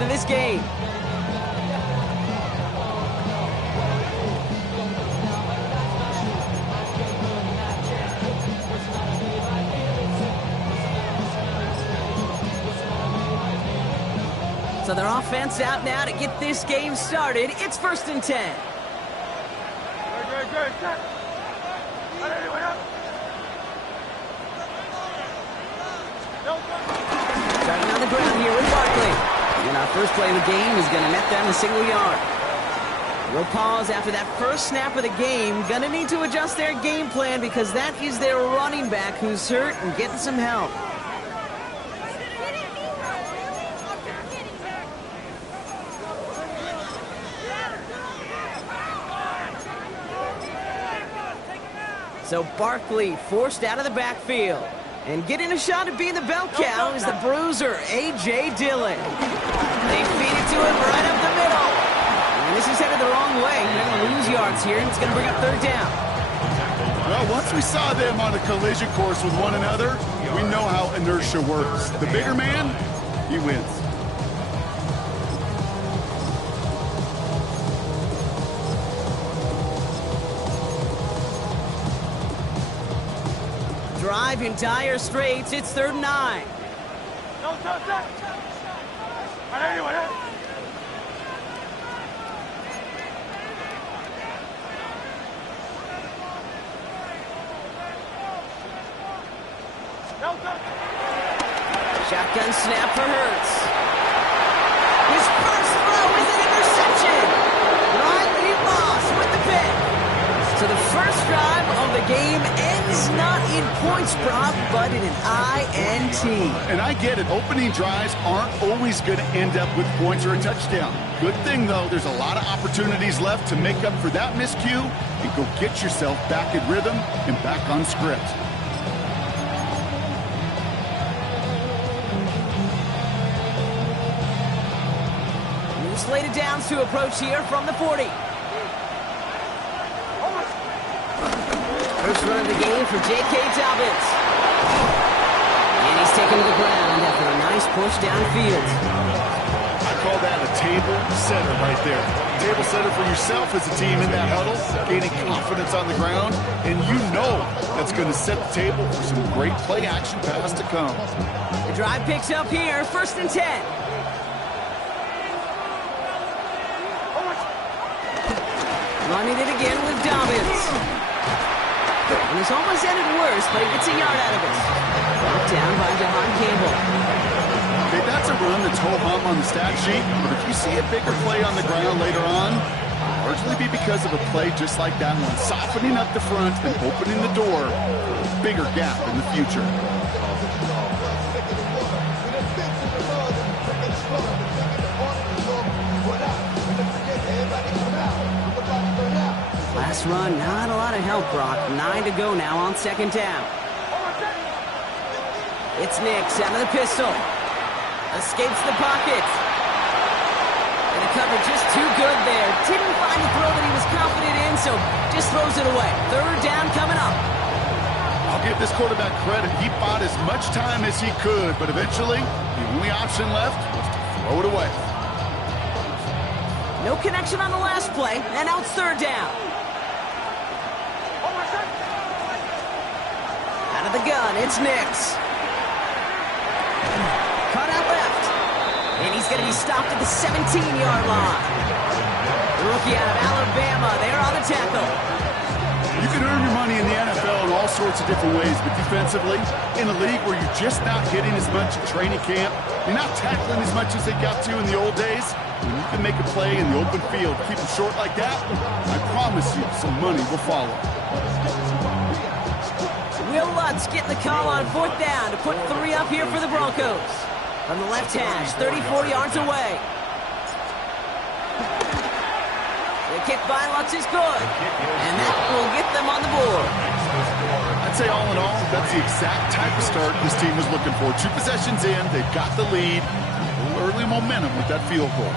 in this game. So their offense out now to get this game started. It's 1st and 10. Starting on the ground here with Barkley. And our first play of the game is going to net them a single yard. We'll pause after that first snap of the game. Going to need to adjust their game plan because that is their running back who's hurt and getting some help. So Barkley forced out of the backfield. And getting a shot at being the bell cow is the bruiser, A.J. Dillon. They feed it to him right up the middle. And this is headed the wrong way. They're going to lose yards here, and it's going to bring up 3rd down. Well, once we saw them on a collision course with one another, we know how inertia works. The bigger man, he wins. Drive in dire straits. It's 3rd and 9. Shotgun snap for Hurts. His first throw is an interception. Riley Moss with the pick. So the first drive of the game ends not in points, Brock, but in an INT. And I get it. Opening drives aren't always going to end up with points or a touchdown. Good thing, though, there's a lot of opportunities left to make up for that miscue and go get yourself back in rhythm and back on script. Slated downs to approach here from the 40. First run of the game for J.K. Dobbins. And he's taken to the ground after a nice push downfield. I call that a table setter right there. Table setter for yourself as a team in that huddle, gaining confidence on the ground, and you know that's going to set the table for some great play action pass to come. The drive picks up here, 1st and 10. Running it again with Dobbins. And he's almost ended worse, but he gets a yard out of it. Brought down by Jahan Campbell. Okay, that's a run that's ho-hum on the stat sheet, but if you see a bigger play on the ground later on, it'll largely be because of a play just like that one, softening up the front and opening the door for a bigger gap in the future. Last run, not a lot of help, Brock. 9 to go now on 2nd down. It's Nix out of the pistol. Escapes the pocket. And the cover just too good there. Didn't find the throw that he was confident in, so just throws it away. 3rd down coming up. I'll give this quarterback credit. He bought as much time as he could, but eventually, the only option left was to throw it away. No connection on the last play, and now it's 3rd down. Out of the gun, it's Nix. Cut out left. And he's going to be stopped at the 17-yard line. The rookie out of Alabama, there on the tackle. You can earn your money in the NFL in all sorts of different ways, but defensively, in a league where you're just not hitting as much at training camp, you're not tackling as much as they got to in the old days, when you can make a play in the open field, keep them short like that, I promise you some money will follow. Will Lutz getting the call on 4th down to put 3 up here for the Broncos. From the left hash, 34 yards away. The kick by Lutz is good. And that will get them on the board. I'd say all in all, that's the exact type of start this team was looking for. 2 possessions in, they've got the lead. A little early momentum with that field goal.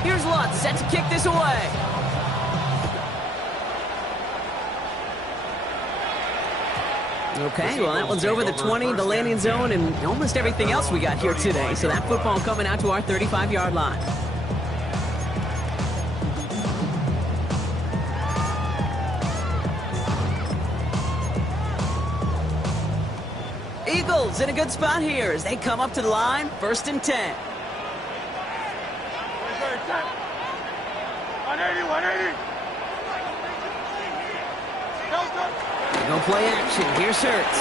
Here's Lutz, set to kick this away. Okay, well, that one's over the 20, the landing zone, and almost everything else we got here today. So that football coming out to our 35-yard line. Eagles in a good spot here as they come up to the line, 1st and 10. 180. No play action. Here's Hurts.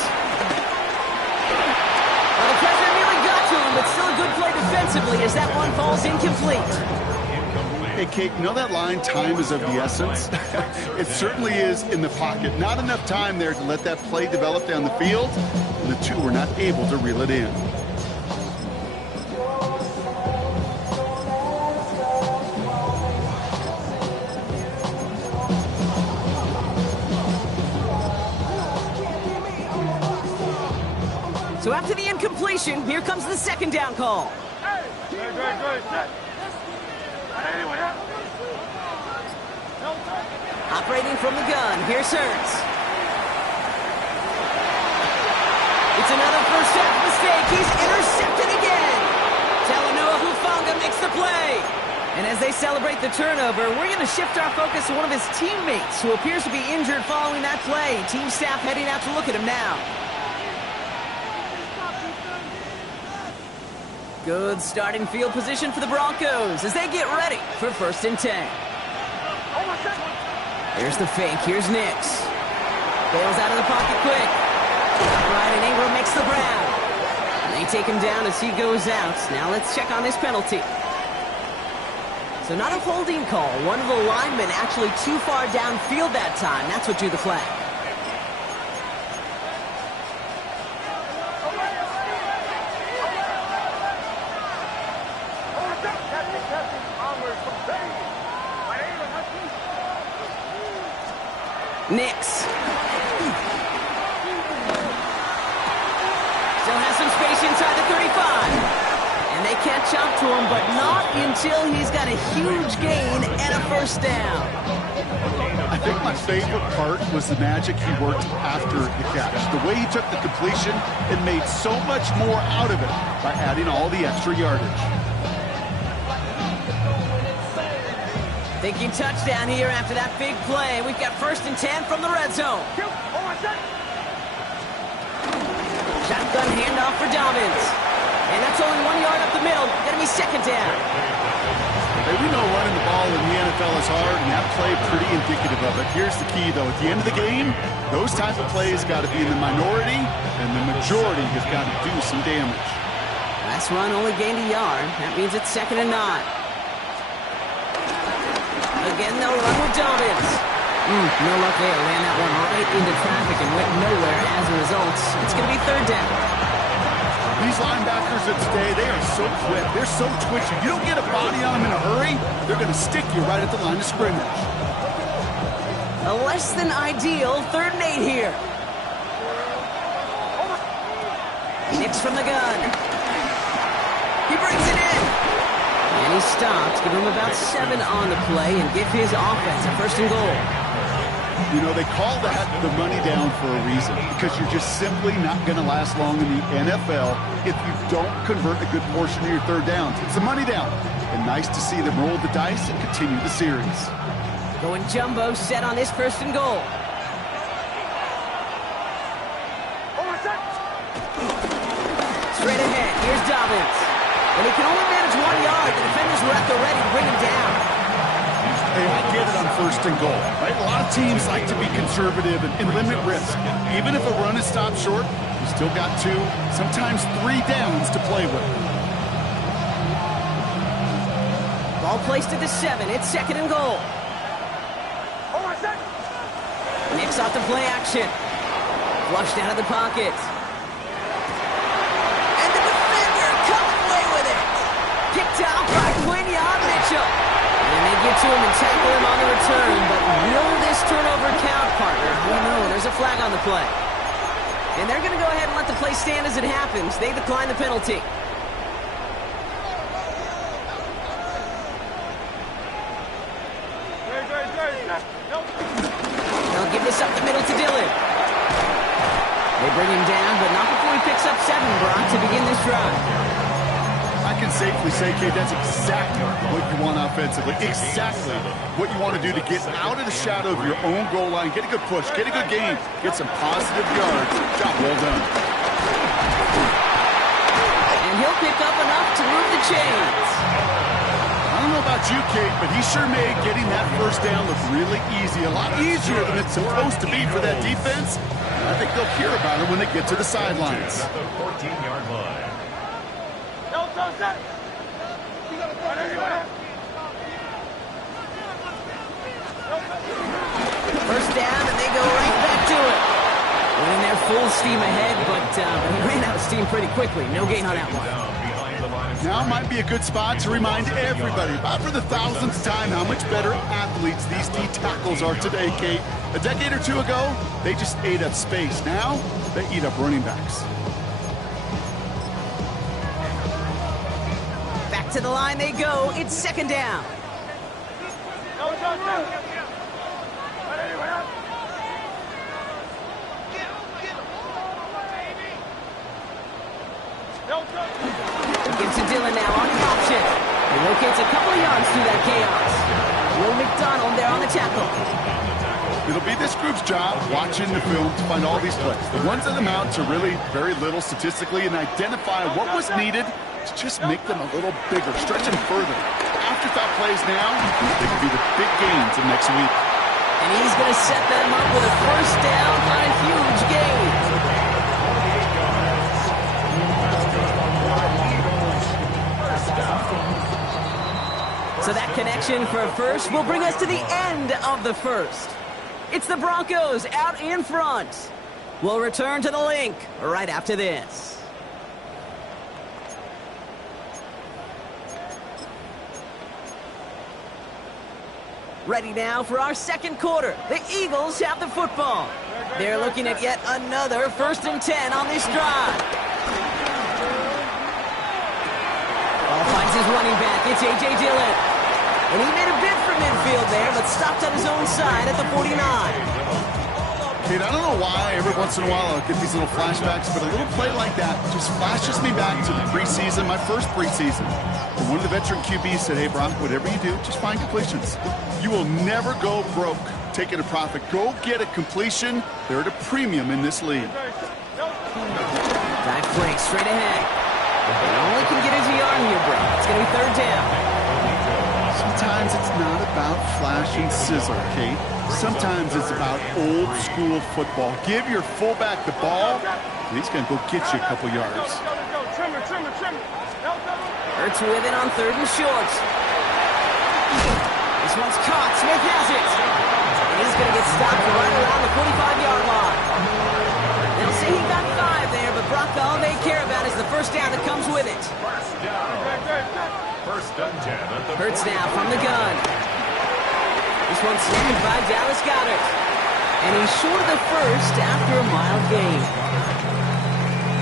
Well, the pressure nearly got to him, but still a good play defensively as that one falls incomplete. Hey, Kate, you know that line, time is of the essence? It certainly is in the pocket. Not enough time there to let that play develop down the field, and the two were not able to reel it in. So after the incompletion, here comes the 2nd down call. Operating from the gun, here's Hurts. It's another first half mistake. He's intercepted again. Talanoa Hufanga makes the play. And as they celebrate the turnover, we're going to shift our focus to one of his teammates who appears to be injured following that play. Team staff heading out to look at him now. Good starting field position for the Broncos as they get ready for 1st and 10. Here's the fake. Here's Nix. Bails out of the pocket quick. Upright, and Ingram makes the grab. And they take him down as he goes out. Now let's check on this penalty. So not a holding call. One of the linemen actually too far downfield that time. That's what drew the flag. Nix. Still has some space inside the 35. And they catch up to him, but not until he's got a huge gain and a 1st down. I think my favorite part was the magic he worked after the catch. The way he took the completion and made so much more out of it by adding all the extra yardage. Thinking touchdown here after that big play. We've got 1st and 10 from the red zone. Shotgun handoff for Dobbins. And that's only 1 yard up the middle. Gonna be 2nd down. Hey, we know running the ball in the NFL is hard, and that play pretty indicative of it. Here's the key, though. At the end of the game, those type of plays got to be in the minority, and the majority has got to do some damage. Last run only gained a yard. That means it's 2nd and 9. Again, they'll run with Dobbins. No luck there. Ran that one right into traffic and went nowhere as a result. It's going to be 3rd down. These linebackers of today, they are so quick. They're so twitchy. You don't get a body on them in a hurry, they're going to stick you right at the line of scrimmage. A less than ideal 3rd and 8 here. Nix from the gun. He brings it in. And he stops. Give him about 7 on the play and give his offense a 1st and goal. You know, they call that the money down for a reason, because you're just simply not going to last long in the NFL if you don't convert a good portion of your 3rd downs. It's a money down. And nice to see them roll the dice and continue the series. Going jumbo set on this 1st and goal. Straight ahead. Here's Dobbins. When he can only manage 1 yard, the defenders were at the ready to bring him down. Hey, I get it on 1st and goal, right? A lot of teams like to be conservative and limit risk. Even if a run is stopped short, you still got 2, sometimes 3 downs to play with. Ball placed at the 7. It's 2nd and goal. Nix off the play action. Flushed out of the pocket. And the defender comes away with it. Picked out by Quinion Mitchell. And they get to him and tackle him on the return. But will this turnover count, partner? I don't know. There's a flag on the play. And they're going to go ahead and let the play stand as it happens. They decline the penalty. They'll give this up the middle to Dillon. They They bring him down, but not before he picks up 7, Brock, to begin this drive. I can safely say, Kate, that's exactly what you want offensively. Exactly what you want to do to get out of the shadow of your own goal line, get a good push, get a good gain, get some positive yards. Job well done. And he'll pick up enough to move the chains. I don't know about you, Kate, but he sure made getting that first down look really easy. A lot easier than it's supposed to be for that defense. I think they'll hear about it when they get to the sidelines. The 14-yard line. First down, and they go right back to it. Went in there full steam ahead, but he ran out of steam pretty quickly. No gain on that one. Now might be a good spot to remind everybody, about for the 1000th time, how much better athletes these D tackles are today, Kate. A decade or two ago, they just ate up space. Now, they eat up running backs. Back to the line they go. It's second down. Gives to Dillon now on the option. He locates a couple of yards through that chaos. Will McDonald there on the tackle. It'll be this group's job watching the film to find all these plays. The ones that amount to really very little statistically and identify what was needed to just make them a little bigger, stretch them further. Afterthought plays now, they could be the big gains in next week. And he's going to set them up with a first down on a huge gain. So that connection for a first will bring us to the end of the first. It's the Broncos out in front. We'll return to the link right after this. Ready now for our second quarter. The Eagles have the football. They're looking at yet another 1st and 10 on this drive. Ball finds his running back. It's A.J. Dillon. And he made a bid for midfield there, but stopped on his own side at the 49. Kate, I don't know why every once in a while I'll get these little flashbacks, but a little play like that just flashes me back to the preseason, my first preseason. And one of the veteran QBs said, hey, Brock, whatever you do, just find completions. You will never go broke taking a profit. Go get a completion. They're at a premium in this league. Dive play straight ahead. They only can get into yard here, bro. It's going to be 3rd down. Sometimes it's not about flash and sizzle, Kate. Sometimes it's about old school football. Give your fullback the ball, and he's going to go get you a couple yards. Hurts with it on 3rd and short. This one's caught. Smith has it. And he's going to get stopped right around the 45-yard line. They'll say he got 5 there, but Brock, all they care about is the first down that comes with it. Hurts now from the gun. This one's snapped by Dallas Goedert. And he's short of the first after a mild gain.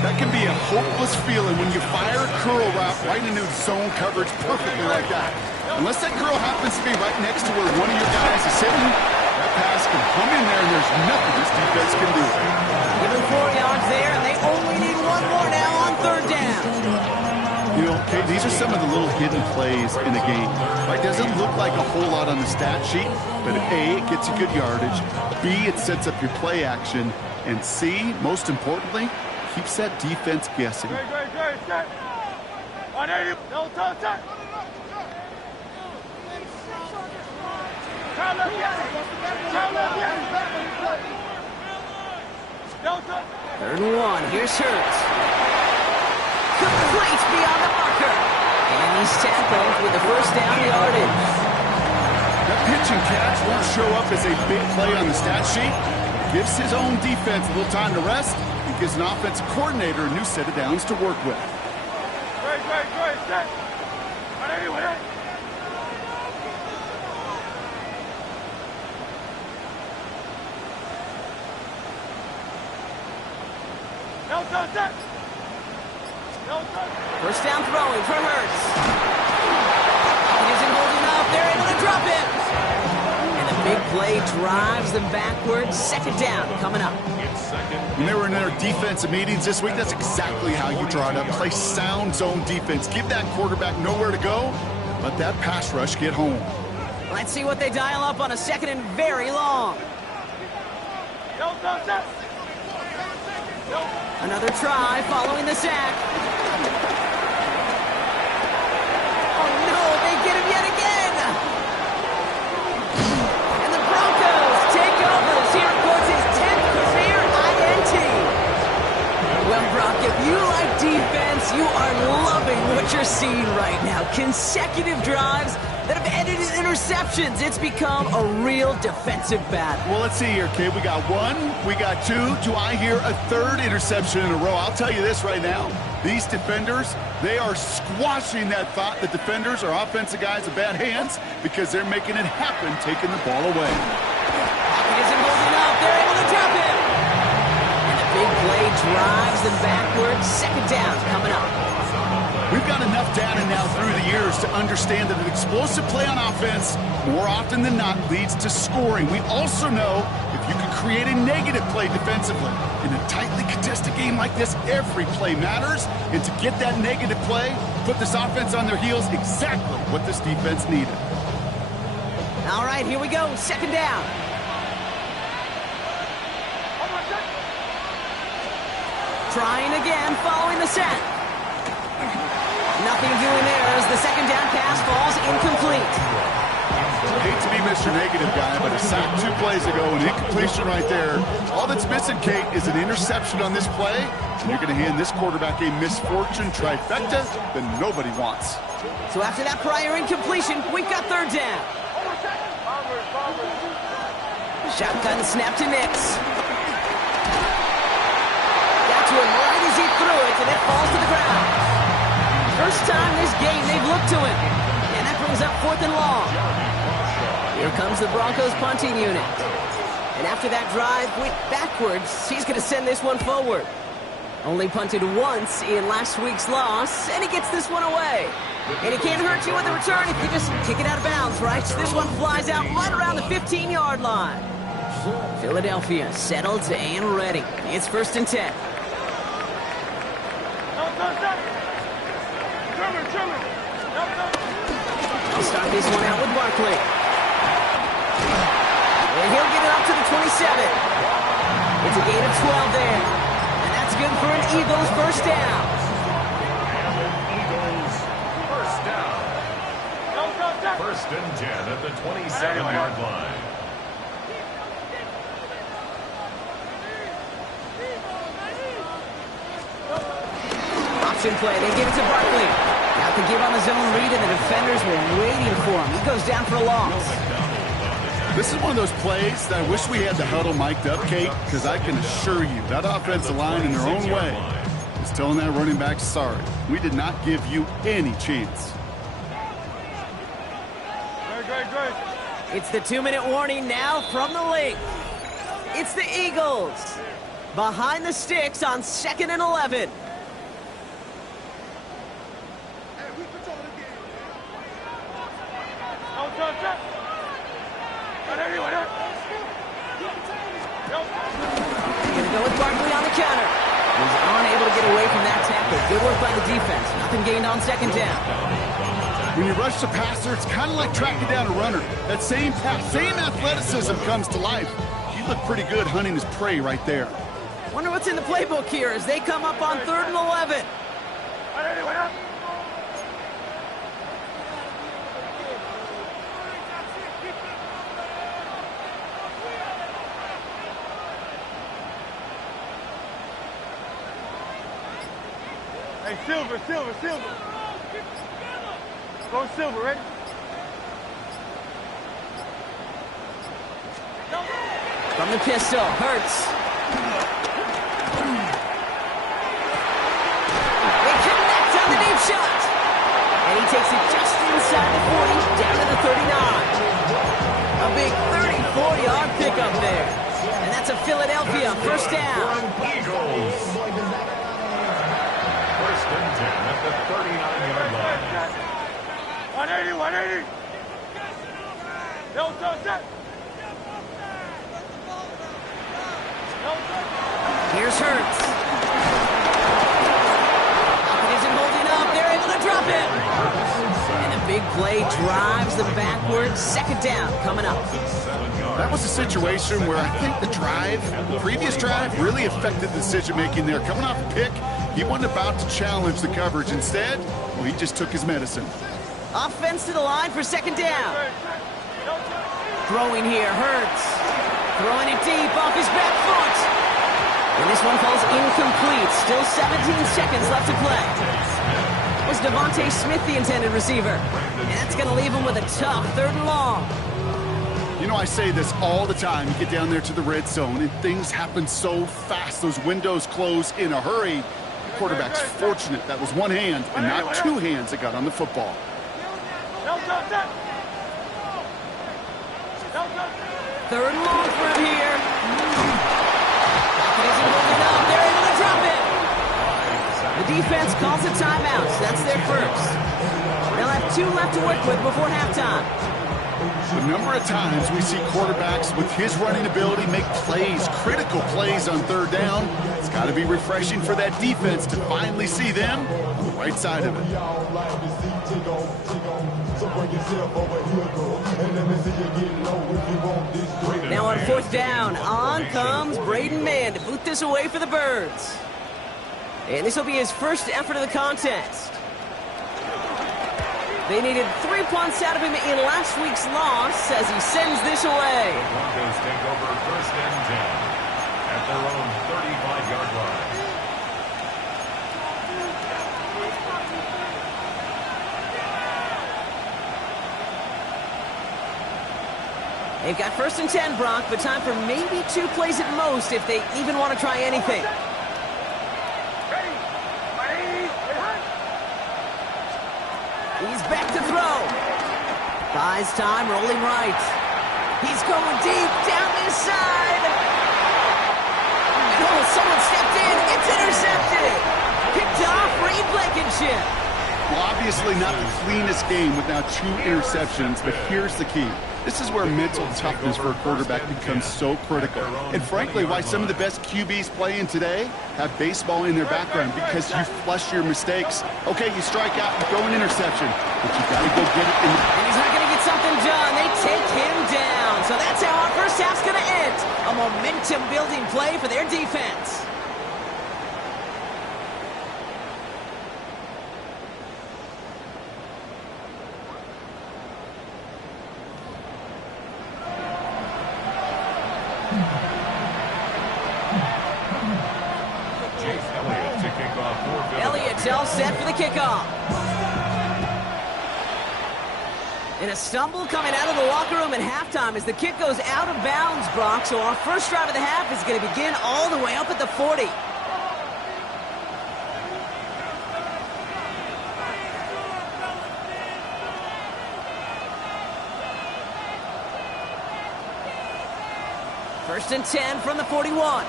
That can be a hopeless feeling when you fire a curl route right into zone coverage perfectly like that. Unless that curl happens to be right next to where one of your guys is sitting, that pass can come in there and there's nothing this defense can do. Give them 4 yards there, and they only need 1 more now on 3rd down. You know, okay, these are some of the little hidden plays in the game. Right, doesn't look like a whole lot on the stat sheet, but A, it gets you good yardage, B, it sets up your play action, and C, most importantly, keeps that defense guessing. Third and 1, here's Hurts. Complete beyond the marker. And he's tackled with the first down yardage. That pitch and catch won't show up as a big play on the stat sheet. Gives his own defense a little time to rest and gives an offensive coordinator a new set of downs to work with. First down throwing for Hurts. He isn't holding up. They're able to drop it. And the big play drives them backwards. Second down coming up. When they were in their defensive meetings this week, that's exactly how you draw it up. Play sound zone defense. Give that quarterback nowhere to go. Let that pass rush get home. Let's see what they dial up on a second and very long. Another try following the sack. Oh no, they get him yet again. And the Broncos take over as he records his 10th career INT. Well, Brock, if you like defense, you are loving what you're seeing right now. Consecutive drives that have ended in interceptions. It's become a real defensive battle. Well, let's see here, kid. We got one, we got two. Do I hear a third interception in a row? I'll tell you this right now. These defenders, they are squashing that thought that defenders are offensive guys with bad hands because they're making it happen, taking the ball away. He isn't holding up. They're able to drop him. And the big play drives them backwards. Second down coming up. We've got enough data now through the years to understand that an explosive play on offense more often than not leads to scoring. We also know if you can create a negative play defensively in a tightly contested game like this, every play matters. And to get that negative play, put this offense on their heels, exactly what this defense needed. All right, here we go. Second down. Trying again following the set. Nothing doing there as the second down pass falls incomplete. I hate to be Mr. Negative guy, but a sack 2 plays ago, an incompletion right there. All that's missing, Kate, is an interception on this play. And you're going to hand this quarterback a misfortune trifecta that nobody wants. So after that prior incompletion, we've got third down. Shotgun snap to Nix. Got to him right as he threw it, and it falls to the ground. First time this game they've looked to him. And that brings up 4th and long. Here comes the Broncos punting unit. And after that drive went backwards, he's going to send this one forward. Only punted once in last week's loss, and he gets this one away. And he can't hurt you with the return if you just kick it out of bounds, right? So this one flies out right around the 15-yard line. Philadelphia settled and ready. It's 1st and 10. I'll start this one out with Barkley. And he'll get it up to the 27. It's a gain of 12 there. And that's good for an Eagles first down. Eagles first down. 1st and 10 at the 27-yard line. Option play. They give it to Barkley. Got to give on the zone read, and the defenders were waiting for him. He goes down for a loss. This is one of those plays that I wish we had the huddle mic'd up, Kate, because I can assure you that offensive line in their own way is telling that running back, sorry, we did not give you any chance. It's the 2-minute warning now from the link. It's the Eagles behind the sticks on 2nd and 11. Gonna go with Barkley on the counter. He's unable to get away from that tackle. Good work by the defense. Nothing gained on 2nd down. When you rush the passer, it's kind of like tracking down a runner. That same athleticism comes to life. He looked pretty good hunting his prey right there. Wonder what's in the playbook here as they come up on 3rd and 11. Hey, Silver. Go Silver, ready? From the pistol, Hurts. They connect on the deep shot. And he takes it just inside the 40, down to the 39. A big 34-yard pickup there. And that's a Philadelphia first down. Eagles. 1st and 10 at the 39-yard line. 180. Here's Hurts. Pocket isn't holding up. They're able to drop it. And a big play drives them backwards. Second down coming up. That was a situation where I think the previous drive, really affected the decision-making there. Coming off a pick, he wasn't about to challenge the coverage. Instead, well, he just took his medicine. Offense to the line for second down. Throwing here, Hurts. Throwing it deep off his back foot. And this one falls incomplete. Still 17 seconds left to play. Was Devontae Smith the intended receiver? And that's going to leave him with a tough 3rd and long. You know, I say this all the time. You get down there to the red zone, and things happen so fast. Those windows close in a hurry. The quarterback's fortunate that was one hand and not two hands that got on the football. 3rd and long for him here. Pocket isn't holding up. They're able to drop it. The defense calls a timeout. So that's their first. They'll have 2 left to work with before halftime. The number of times we see quarterbacks with his running ability make plays, critical plays on 3rd down. It's got to be refreshing for that defense to finally see them on the right side of it. Now on 4th down, on comes Braden Mann to boot this away for the Birds. And this will be his first effort of the contest. They needed 3 punts out of him in last week's loss as he sends this away. Broncos take over 1st and 10 at their own 35-yard line. They've got 1st and 10, Brock, but time for maybe 2 plays at most if they even want to try anything. He's back to throw. Buys time, rolling right. He's going deep down this side. And oh, someone stepped in. It's intercepted. Picked off Reed Blankenship. Well, obviously not the cleanest game with now 2 interceptions, but here's the key. This is where mental toughness for a quarterback becomes so critical. And frankly, why some of the best QBs playing today have baseball in their background, because you flush your mistakes. Okay, you strike out, you go an interception, but you got to go get it. And he's not going to get something done. They take him down. So that's how our first half's going to end. A momentum-building play for their defense. Elliott's all set for the kickoff. And a stumble coming out of the locker room at halftime as the kick goes out of bounds, Brock. So our first drive of the half is going to begin all the way up at the 40. First and 10 from the 41.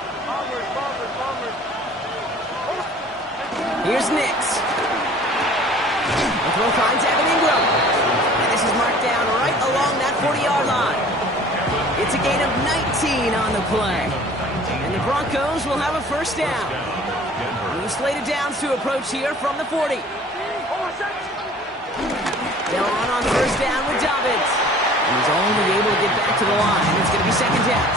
Here's Nix. The throw finds Evan Ingram. And this is marked down right along that 40-yard line. It's a gain of 19 on the play. And the Broncos will have a first down. New slated downs to approach here from the 40. They'll run on first down with Dobbins. And he's only able to get back to the line. It's going to be second down.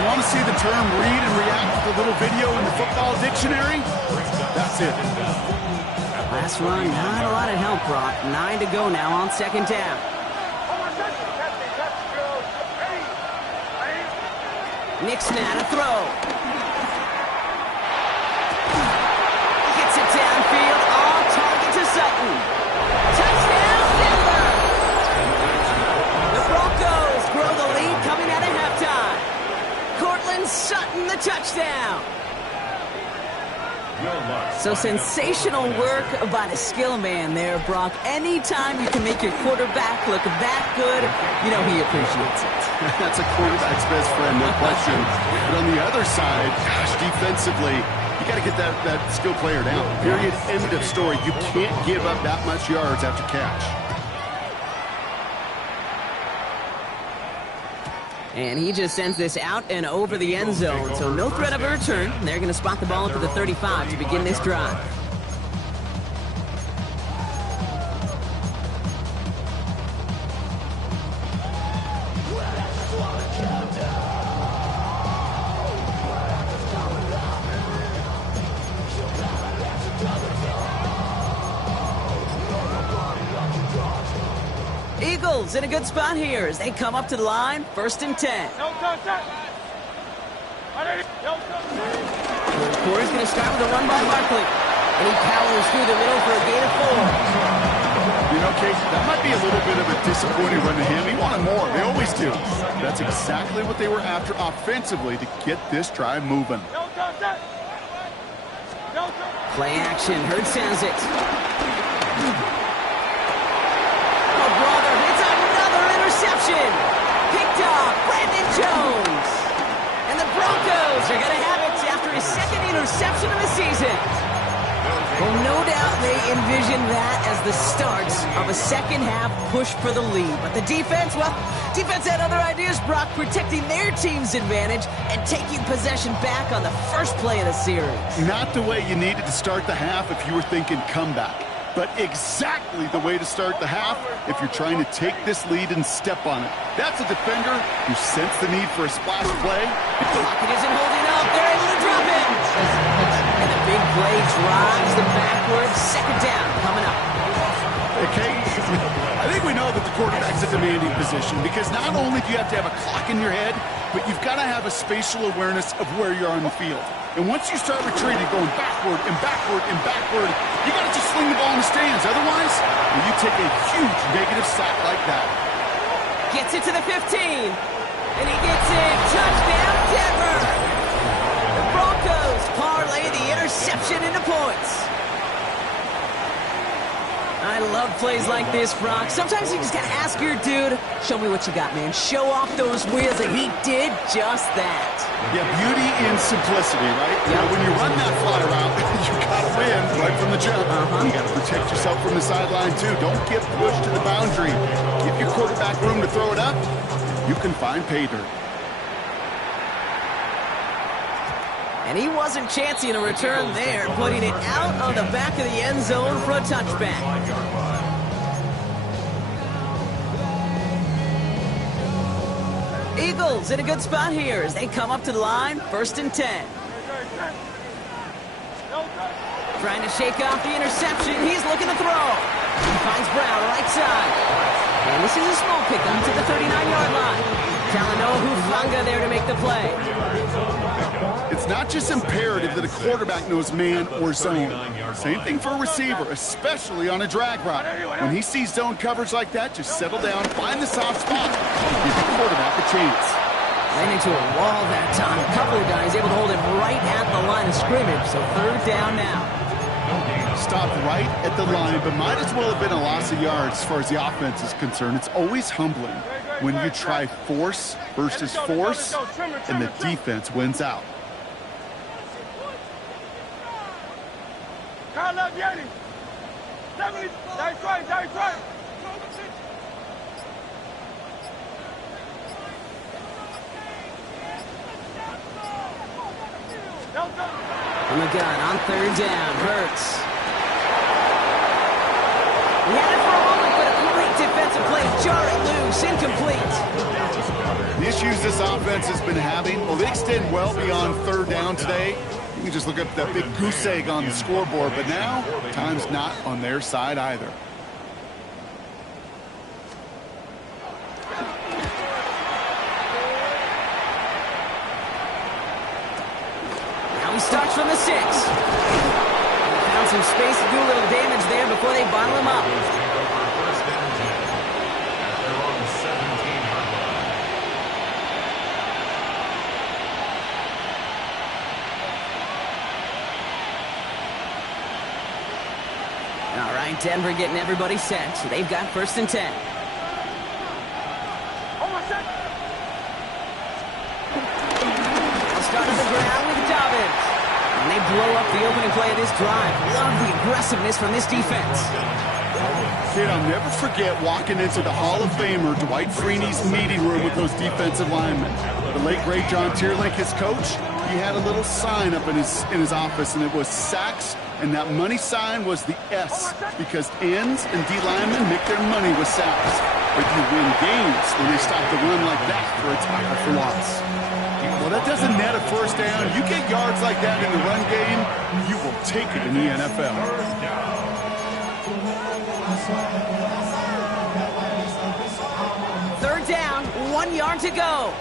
You want to see the term read and react with a little video in the football dictionary? That's it. Last run, not a lot of help, Brock. 9 to go now on second down. Nix now to throw. Gets it downfield, on target to Sutton. Touchdown, Denver! The Broncos grow the lead coming out of halftime. Cortland Sutton, the touchdown. So sensational work by the skill man there, Brock. Anytime you can make your quarterback look that good, you know he appreciates it. That's a quarterback's best friend, no question. But on the other side, gosh, defensively, you got to get that skill player down. Period. End of story. You can't give up that much yards after catch. And he just sends this out and over the end zone, so no threat of a return. They're going to spot the ball up at the 35 to begin this drive. Eagles in a good spot here as they come up to the line, 1st and 10. Corey's going to start with a run by Barkley. And he powers through the middle for a gain of 4. You know, Casey, that might be a little bit of a disappointing run to him. He wanted more. They always do. That's exactly what they were after offensively to get this drive moving. Play action. Hurts has it. Interception! Picked off Brandon Jones! And the Broncos are going to have it after his 2nd interception of the season. Well, no doubt they envisioned that as the start of a second-half push for the lead. But the defense, well, defense had other ideas, Brock, protecting their team's advantage and taking possession back on the first play of the series. Not the way you needed to start the half if you were thinking comeback. But exactly the way to start the half if you're trying to take this lead and step on it. That's a defender who sensed the need for a splash play. Pocket isn't holding up. They're able to drop it. And the big play drives them backwards. 2nd down coming up. Okay, I think we know that the quarterback's a demanding position because not only do you have to have a clock in your head, but you've got to have a spatial awareness of where you are on the field. And once you start retreating, going backward and backward and backward, you got to just sling the ball in the stands. Otherwise, you take a huge negative sack like that. Gets it to the 15. And he gets it. Touchdown, Denver. The Broncos parlay the interception into points. I love plays like this, Brock. Sometimes you just got to ask your dude, show me what you got, man. Show off those wheels, and he did just that. Yeah, beauty in simplicity, right? Yep. You know, when you run that fly route, you got to win right from the jump. You got to protect yourself from the sideline, too. Don't get pushed to the boundary. Give your quarterback room to throw it up. You can find pay dirt. And he wasn't chancing a return there, putting it out on the back of the end zone for a touchback. Eagles in a good spot here as they come up to the line, 1st and 10. Trying to shake off the interception. He's looking to throw. He finds Brown right side. And this is a small pickup to the 39-yard line. Talanoa Hufanga there to make the play. It's not just imperative that a quarterback knows man or zone. Same thing for a receiver, especially on a drag route. When he sees zone coverage like that, just settle down, find the soft spot, give the quarterback a chance. Ran into a wall that time. A couple of guys able to hold him right at the line of scrimmage, so 3rd down now. Stopped right at the line, but might as well have been a loss of yards as far as the offense is concerned. It's always humbling when you try force versus force, and the defense wins out. From the gun on 3rd down, Hurts. He had it for a moment, but a great defensive play, jarring loose, incomplete. The issues this offense has been having, well, they extend well beyond 3rd down today. You can just look up that big goose egg on the scoreboard, but now time's not on their side either. Now he starts from the 6. Found some space to do a little damage there before they bottle him up. All right, Denver getting everybody set. So they've got 1st and 10. They'll start on the ground with Dobbins. And they blow up the opening play of this drive. Love the aggressiveness from this defense. Kid, I'll never forget walking into the Hall of Famer Dwight Freeney's meeting room with those defensive linemen. The late, great John Tierlink, his coach, he had a little sign up in his office, and it was sacks, and that money sign was the S, because ends and D linemen make their money with sacks. But you win games when they stop the run like that for a tackle for loss. Well, that doesn't net a first down. You get yards like that in the run game, you will take it in the NFL. Third down, 1 yard to go.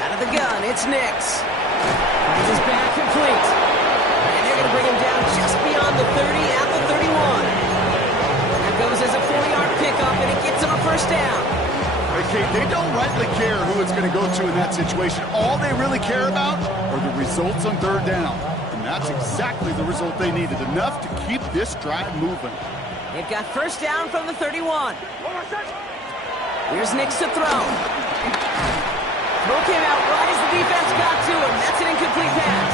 Out of the gun, it's Nix. Finds his back complete. And they're going to bring him down just beyond the 30 at the 31. That goes as a 4-yard pickup, and it gets him a first down. Okay, they don't rightly care who it's going to go to in that situation. All they really care about are the results on third down. And that's exactly the result they needed. Enough to keep this drive moving. They've got first down from the 31. Here's Nix to throw. Throw came out right as the defense got to him. That's an incomplete pass.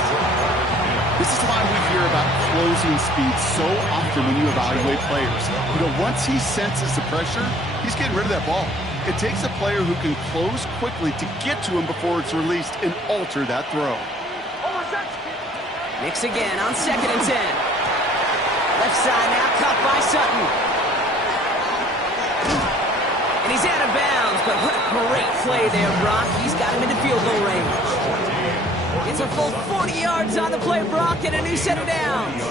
This is why we hear about closing speed so often when you evaluate players. You know, once he senses the pressure, he's getting rid of that ball. It takes a player who can close quickly to get to him before it's released and alter that throw. Nix again on 2nd and 10. Left side now caught by Sutton. And he's out of bounds, but what a great play there, Brock. He's got him into field goal range. It's a full 40 yards on the play, Brock, and a new set of downs.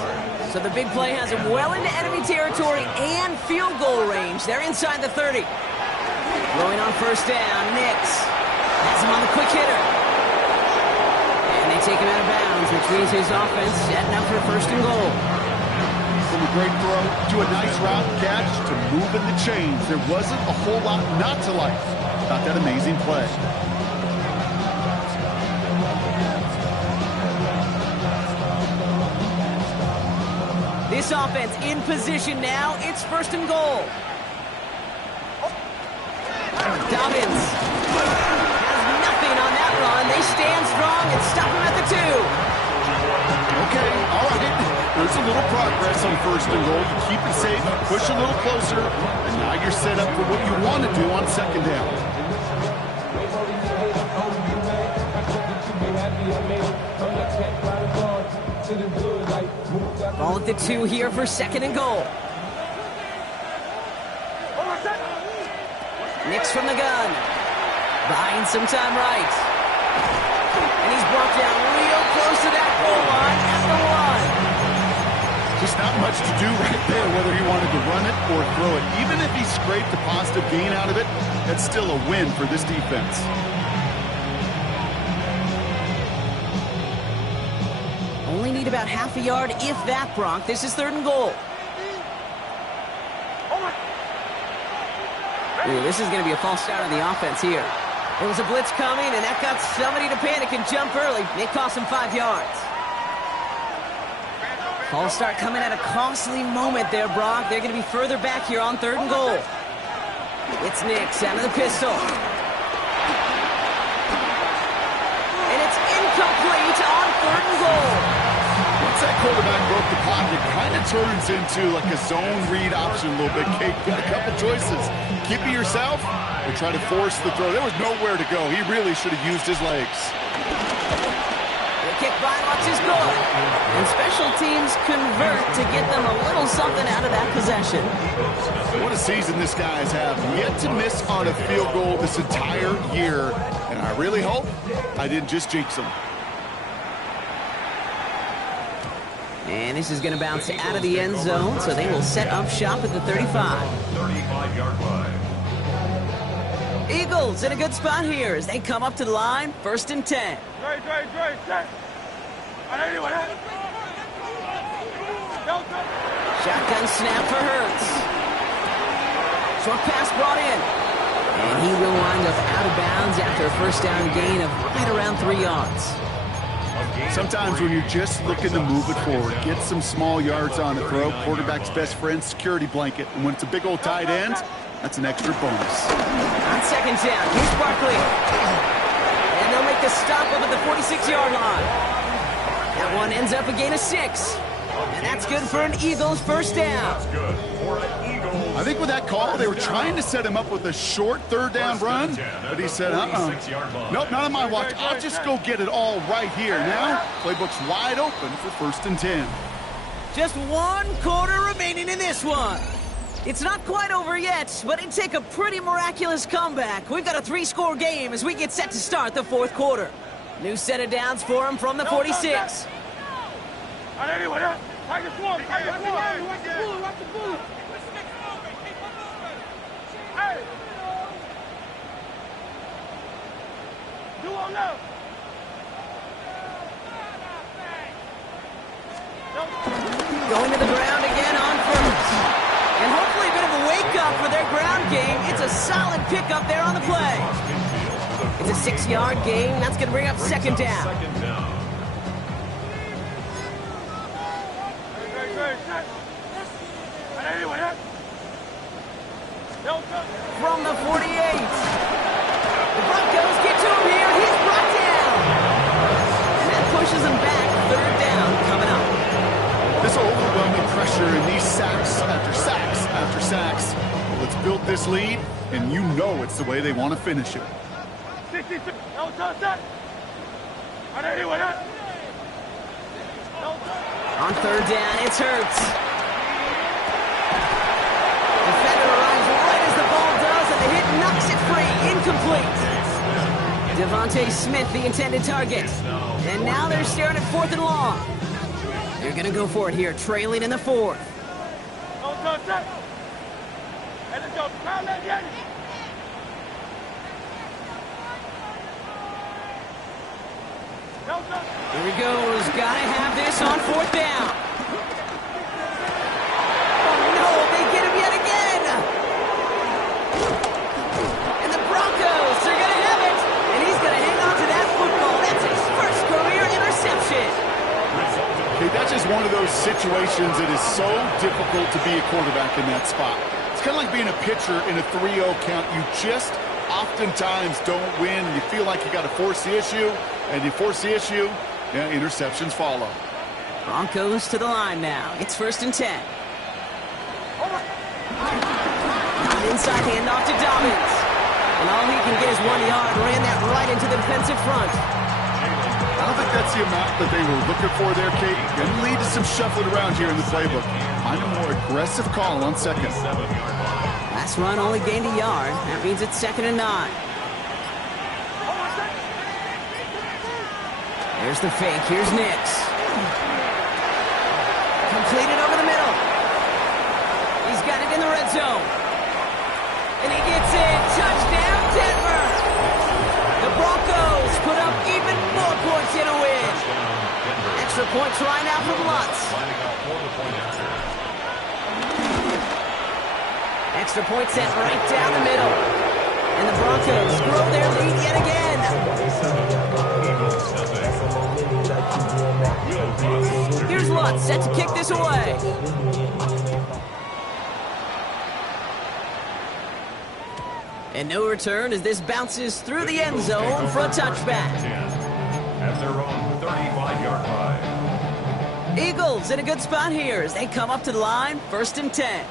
So the big play has him well into enemy territory and field goal range. They're inside the 30. Throwing on first down, Nix has him on the quick hitter. And they take him out of bounds, which means his offense setting up for first and goal. From a great throw to a nice route catch to moving the chains. There wasn't a whole lot not to like about that amazing play. This offense in position now. It's first and goal. Dobbins has nothing on that run. They stand strong and stop him at the 2. Okay, all right. There's a little progress on first and goal. You keep it safe, you push a little closer, and now you're set up for what you want to do on second down. Ball at the 2 here for second and goal. Nix from the gun. Buying some time right. And he's brought down real close to that goal line at the 1. Just not much to do right there, whether he wanted to run it or throw it. Even if he scraped a positive gain out of it, that's still a win for this defense. Only need about half a yard, if that, Brock. This is third and goal. Ooh, this is going to be a false start on the offense here. There was a blitz coming, and that got somebody to panic and jump early. It cost him 5 yards. False start coming at a costly moment there, Brock. They're going to be further back here on third and goal. It's Nix out of the pistol. And it's incomplete on third and goal. Once that quarterback broke the pocket, it kind of turns into like a zone read option a little bit. Kate, got a couple choices. Keep it yourself or try to force the throw. There was nowhere to go. He really should have used his legs. The kick by Lux is good. And special teams convert to get them a little something out of that possession. What a season this guy's having. Yet to miss on a field goal this entire year. And I really hope I didn't just jinx him. And this is going to bounce out of the end zone, so they will set up shop at the 35. 35-yard line. Eagles in a good spot here as they come up to the line, first and 10. Shotgun snap for Hurts. Short pass brought in. And he will wind up out of bounds after a first down gain of right around 3 yards. Sometimes when you're just looking to move it forward, get some small yards on the throw, quarterback's best friend, security blanket. And when it's a big old tight end, that's an extra bonus. On second down, here's Barkley. And they'll make the stop up at the 46-yard line. That one ends up a gain of 6. And that's good for an Eagles first down. That's good for an Eagles. I think with that call, they were trying to set him up with a short third down run, but he said, nope, not on my watch. I'll just go get it all right here. Now, playbook's wide open for 1st and 10. Just 1 quarter remaining in this one. It's not quite over yet, but it'd take a pretty miraculous comeback. We've got a 3-score game as we get set to start the 4th quarter. New set of downs for him from the 46. Going to the ground again on 1st. And hopefully a bit of a wake-up for their ground game. It's a solid pickup there on the play. It's a 6-yard gain. That's going to bring up 2nd down. From the 48. The Broncos get to him here. He's brought down. And that pushes him back. 3rd down coming up. This overwhelming pressure and these sacks after sacks after sacks. Well, let's build this lead, and you know it's the way they want to finish it. On 3rd down, it's Hurts. Defender arrives right as the ball does, and the hit knocks it free. Incomplete. Devontae Smith, the intended target. And now they're staring at 4th and long. They're going to go for it here, trailing in the 4th. Here he goes. Got to have this on 4th down. Oh, no. They get him yet again. And the Broncos are going to have it. And he's going to hang on to that football. That's his first career interception. Okay, that's just one of those situations that is so difficult to be a quarterback in that spot. It's kind of like being a pitcher in a 3-0 count. You just oftentimes don't win. You feel like you got to force the issue, and you force the issue, yeah, interceptions follow. Broncos to the line now. It's 1st and 10. Inside handoff to Dobbins. And all he can get is 1 yard. Ran that right into the defensive front. I don't think that's the amount that they were looking for there, Kate. Going to lead to some shuffling around here in the playbook. Find a more aggressive call on 2nd. Last run only gained a yard. That means it's 2nd and 9. There's the fake. Here's Nix. Completed over the middle. He's got it in the red zone. And he gets it. Touchdown, Denver. The Broncos put up even more points in a win. Extra point try now from Lutz. Extra point set right down the middle. And the Broncos grow their lead yet again. Here's Lutz set to kick this away. And no return as this bounces through the end zone for a touchback. At their own 35-yard line. Eagles in a good spot here as they come up to the line, 1st and 10.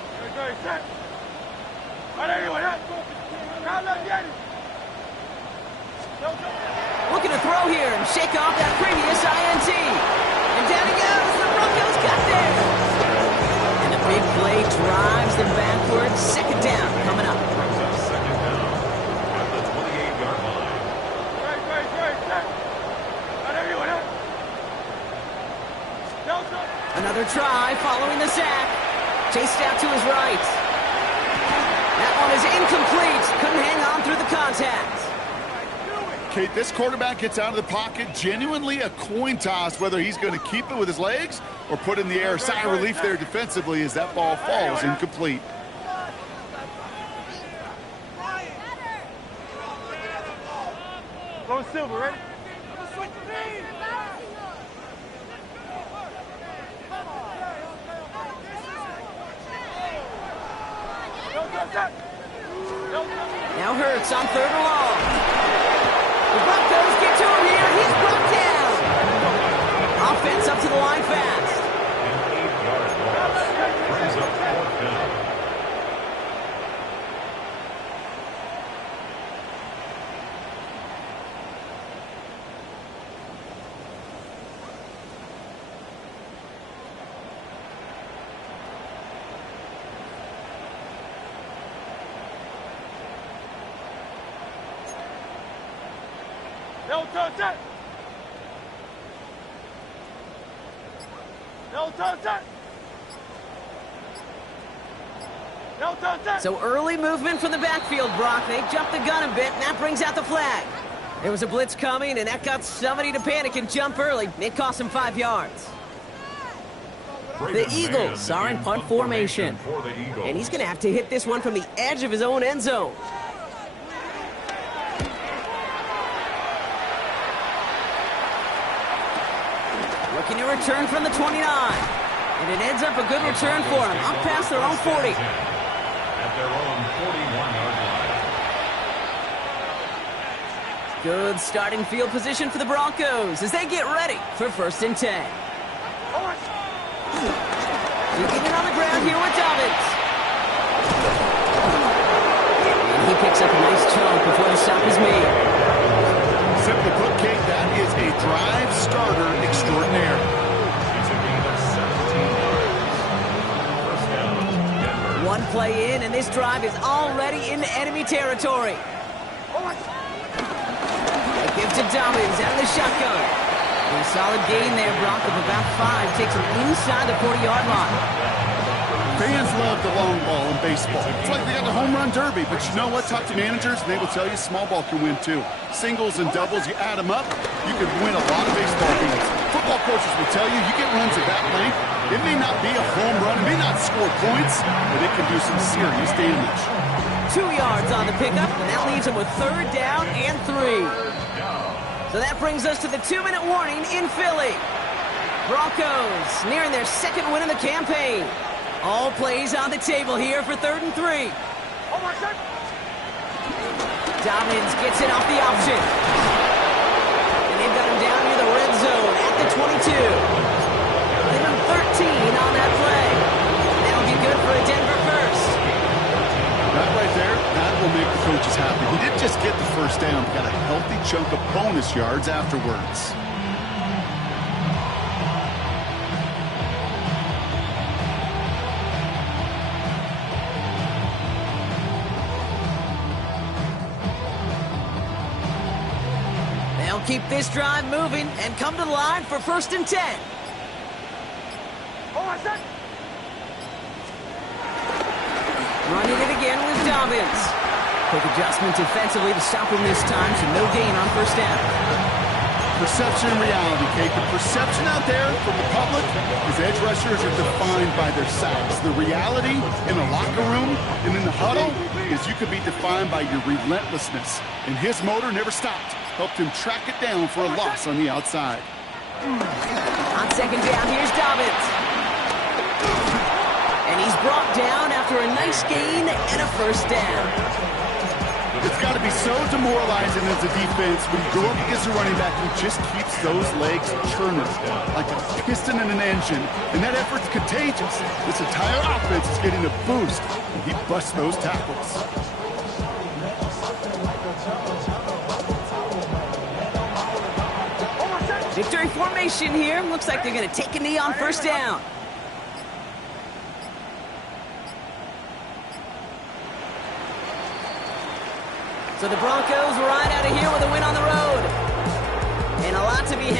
Looking to throw here and shake off that previous INT. And down he goes. The Broncos got there. And a big play drives them backwards. 2nd down coming up. Second down at the 28-yard line. Another try following the sack. Chased out to his right. That one is incomplete. Couldn't hang on through the contact. Kate, this quarterback gets out of the pocket, genuinely a coin toss whether he's going to keep it with his legs or put it in the air. Sigh of relief there defensively as that ball falls incomplete. Go Silver, ready? Now Hurts on 3rd and long. The Broncos get to him here. He's brought down. Offense up to the No touch it. No touch it. No touch it. So early movement from the backfield, Brock. They jumped the gun a bit, and that brings out the flag. There was a blitz coming, and that got somebody to panic and jump early. It cost him 5 yards. The Eagles are in punt formation. And he's going to have to hit this one from the edge of his own end zone. Looking to return from the 29. And it ends up a good return for him. Up past their own 40. At their own 41-yard line. Good starting field position for the Broncos as they get ready for 1st and 10. Looking on the ground here with Dobbins. And he picks up a nice chunk before the stop is made. Simply put, Kate, that is a drive starter extraordinaire. It's a gain of 17 yards. First down, Denver. One play in, and this drive is already in enemy territory. They give to Dobbins out of the shotgun. A solid gain there, Brock, of about 5. Takes him inside the 40-yard line. Fans love the long ball in baseball. It's like they got the home run derby, but you know what? Talk to managers, and they will tell you small ball can win too. Singles and doubles, you add them up, you could win a lot of baseball games. Football coaches will tell you, you get runs of that length, it may not be a home run, it may not score points, but it can do some serious damage. 2 yards on the pickup, and that leaves him with 3rd down and 3. So that brings us to the 2-minute warning in Philly. Broncos nearing their 2nd win of the campaign. All plays on the table here for 3rd and 3. Dobbins gets it off the option. And they've got him down near the red zone at the 22. Give him 13 on that play. That'll be good for a Denver first. That right there, that will make the coaches happy. He didn't just get the first down, he got a healthy chunk of bonus yards afterwards. They'll keep this drive moving and come to the line for 1st and 10. Running it again with Dobbins. Quick adjustment defensively to stop him this time, so no gain on 1st down. Perception and reality, Kate. The perception out there from the public is edge rushers are defined by their size. The reality in the locker room and in the huddle is you could be defined by your relentlessness. And his motor never stopped. Helped him track it down for a loss on the outside. On 2nd down, here's Dobbins. And he's brought down after a nice gain and a 1st down. It's got to be so demoralizing as a defense when you go up against a running back who just keeps those legs churning like a piston in an engine. And that effort's contagious. This entire offense is getting a boost, and he busts those tackles. Victory formation here. Looks like they're going to take a knee on 1st down. So the Broncos ride out of here with a win on the road. And a lot to be